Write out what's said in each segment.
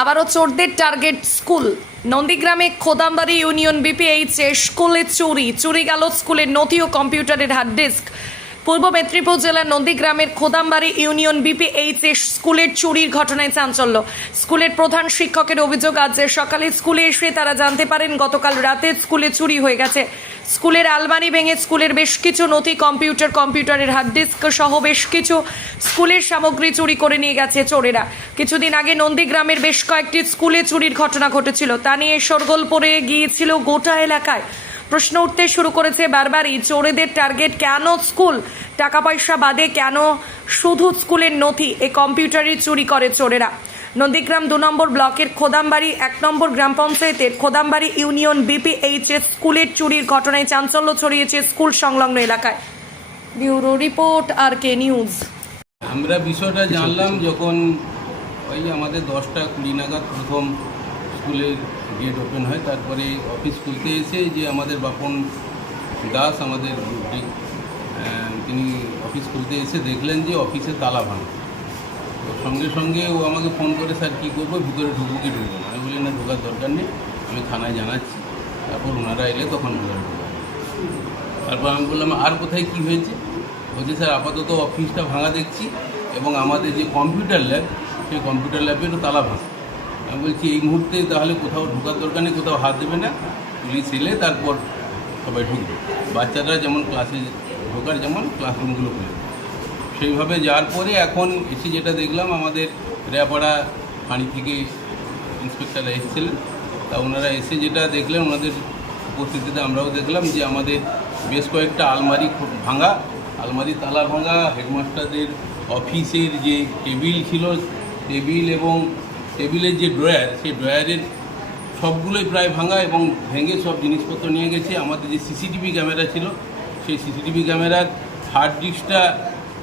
আবারও চোরদের target school. নন্দীগ্রামে Khodambari union BPH এ স্কুলে চুরি। চুরি গেল স্কুলের নথি ও কম্পিউটারের হার্ড ডিস্ক। পূর্ব মেদিনীপুর জেলার নন্দীগ্রামের খোদামবাড়ি ইউনিয়ন বিপিএইচ এ স্কুলের চুরির ঘটনায় চাঞ্চল্য। স্কুলের প্রধান শিক্ষকের অভিযোগ, আজ সকালে স্কুলে এসে তারা জানতে পারেন গতকাল রাতে স্কুলে চুরি হয়ে গেছে। স্কুলের আলমারি ভেঙে স্কুলের বেশ কিছু নথি, কম্পিউটার, কম্পিউটারের হার্ড ডিস্ক সহ বেশ কিছু স্কুলের সামগ্রী চুরি করে নিয়ে গেছে চোরেরা। কিছুদিন আগে নন্দীগ্রামের বেশ কয়েকটি স্কুলে চুরির ঘটনা ঘটেছিল। তা নিয়ে সরগোল পড়ে গিয়েছিল গোটা এলাকায়। প্রশ্ন উঠতে শুরু করেছে বারবারই, চোরেদের টার্গেট কেন স্কুল? টাকা পয়সা বাদে কেন শুধু স্কুলের নথি? এ কম্পিউটারই চুরি করে চোরেরা। নন্দীগ্রাম দু নম্বর ব্লকের খোদামবাড়ি এক নম্বর গ্রাম পঞ্চায়েতের খোদামবাড়ি ইউনিয়ন বিপিএইচএস স্কুলের চুরির ঘটনায় চাঞ্চল্য ছড়িয়েছে স্কুল সংলগ্ন এলাকায়। Bureau report R K news. আমরা বিষয়টা জানলাম যখন ওই আমাদের দশটা কুড়ি নাগাদ প্রথম স্কুলের গেট ওপেন হয়, তারপরে অফিস খুলতে এসে যে আমাদের বাপন দাস আমাদের তিনি অফিস খুলতে এসে দেখলেন যে অফিসে তালা ভাঙা সঙ্গে সঙ্গে ও আমাকে ফোন করে, স্যার, কী করব? ভিতরে ঢুকবো কি ঢুকবো না? আমি বলি, না, ঢোকার দরকার নেই। আমি থানায় জানাচ্ছি। তারপর ওনারা এলে তখন ভিতরে ঢুকবো। তারপর আমি বললাম, আর কোথায় কি হয়েছে? বলছে, স্যার, আপাতত অফিসটা ভাঙা দেখছি এবং আমাদের যে কম্পিউটার ল্যাব সেই কম্পিউটার ল্যাবেরও তালা ভাঙা। আমি বলছি, এই মুহূর্তে তাহলে কোথাও ঢোকার দরকার নেই, কোথাও হাত দেবে না। পুলিশ এলে তারপর সবাই ঢুকবে। বাচ্চারা যেমন ক্লাসে ঢোকার যেমন ক্লাসরুমগুলো খুলে। সেইভাবে যাওয়ার পরে এখন এসে যেটা দেখলাম, আমাদের রেয়াপাড়া ফাঁড়ি থেকে ইন্সপেক্টররা এসেছিলেন। তা ওনারা এসে যেটা দেখলেন, ওনাদের উপস্থিতিতে আমরাও দেখলাম যে আমাদের বেশ কয়েকটা আলমারি ভাঙা, আলমারি তালা ভাঙা, হেডমাস্টারদের অফিসের যে টেবিল ছিল, টেবিল এবং টেবিলের যে ড্রয়ার, সেই ড্রয়ারের সবগুলোই প্রায় ভাঙা এবং ভেঙে সব জিনিসপত্র নিয়ে গেছে। আমাদের যে সিসিটিভি ক্যামেরা ছিল, সেই সিসিটিভি ক্যামেরার হার্ড ডিস্কটা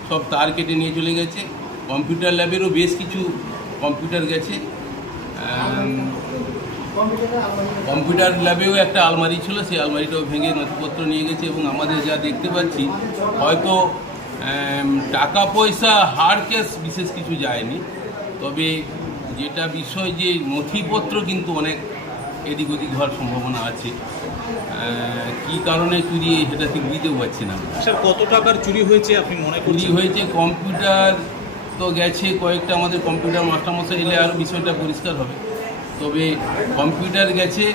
সব তার কেটে নিয়ে চলে গেছে। কম্পিউটার ল্যাবেরও বেশ কিছু কম্পিউটার গেছে। কম্পিউটার ল্যাবেও একটা আলমারি ছিল, সেই আলমারিটাও ভেঙে নথিপত্র নিয়ে গেছে এবং আমাদের যা দেখতে পাচ্ছি, হয়তো টাকা পয়সা হার্ড ক্যাশ বিশেষ কিছু যায়নি। তবে যেটা বিষয় যে নথিপত্র কিন্তু অনেক এদিক ওদিক হওয়ার সম্ভাবনা আছে। কী কারণে চুরি সেটা ঠিক বুঝতেও পারছি না। স্যার কত টাকার চুরি হয়েছে আপনি মনে চুরি হয়েছে কম্পিউটার তো গেছে কয়েকটা আমাদের কম্পিউটার মাস্টারমশাই এলে আরও বিষয়টা পরিষ্কার হবে। তবে কম্পিউটার গেছে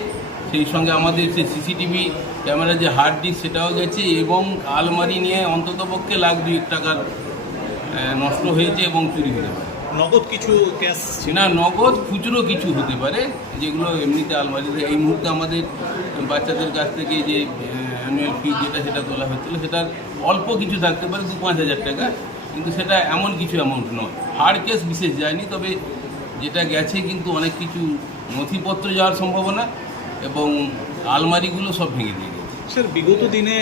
সেই সঙ্গে আমাদের যে সিসিটিভি ক্যামেরার যে হার্ড ডিস্ক সেটাও গেছে এবং আলমারি নিয়ে অন্ততপক্ষে লাখ দুই টাকার নষ্ট হয়েছে এবং চুরি পারে নগদ কিছু ক্যাশ না নগদ খুচরো কিছু হতে পারে যেগুলো এমনিতে আলমারিতে এই মুহূর্তে আমাদের বাচ্চাদের কাছ থেকে যে অ্যানুয়াল ফি যেটা সেটা তোলা হচ্ছিল সেটার অল্প কিছু থাকতে পারে দু পাঁচ হাজার টাকা কিন্তু সেটা এমন কিছু অ্যামাউন্ট নয়। হার্ড কেস বিশেষ যায়নি তবে যেটা গেছে কিন্তু অনেক কিছু নথিপত্র যাওয়ার সম্ভাবনা এবং আলমারিগুলো সব ভেঙে দিয়ে গেছে। স্যার বিগত দিনে